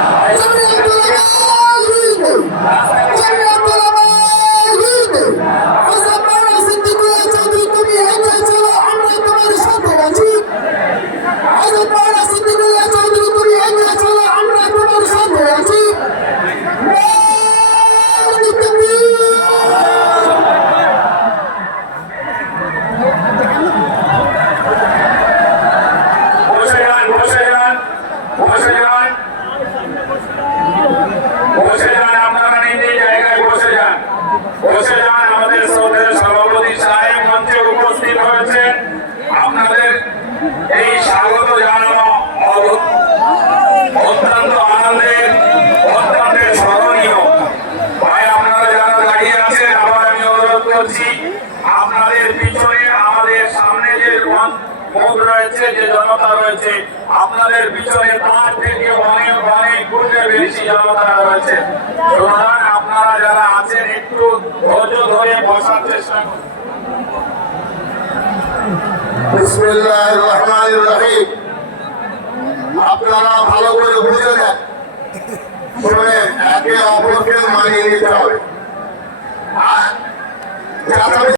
বসে যান আপনারা নিজের জায়গায় বসে যান। বসে যান, আমাদের সাহেব মঞ্চে উপস্থিত হয়েছেন আপনাদের এই স্বাগত জানানো অত্যন্ত আনন্দের, অত্যন্ত স্মরণীয়। ভাই, আপনারা যারা দাঁড়িয়ে আছেন, আবার আমি অনুরোধ করছি, আপনাদের পিছনে আমাদের সামনে যে মুখ রয়েছে, যে জনতা রয়েছে, আপনাদের পিছনে তার বেশি জনতা সুতরাং আপনারা যারা আছেন, একটু ধৈর্য ধরে বসার চেষ্টা করুন। আপনারা ভালো করে বুঝে নেন। একে অপরকে মানিয়ে নিতে হবে।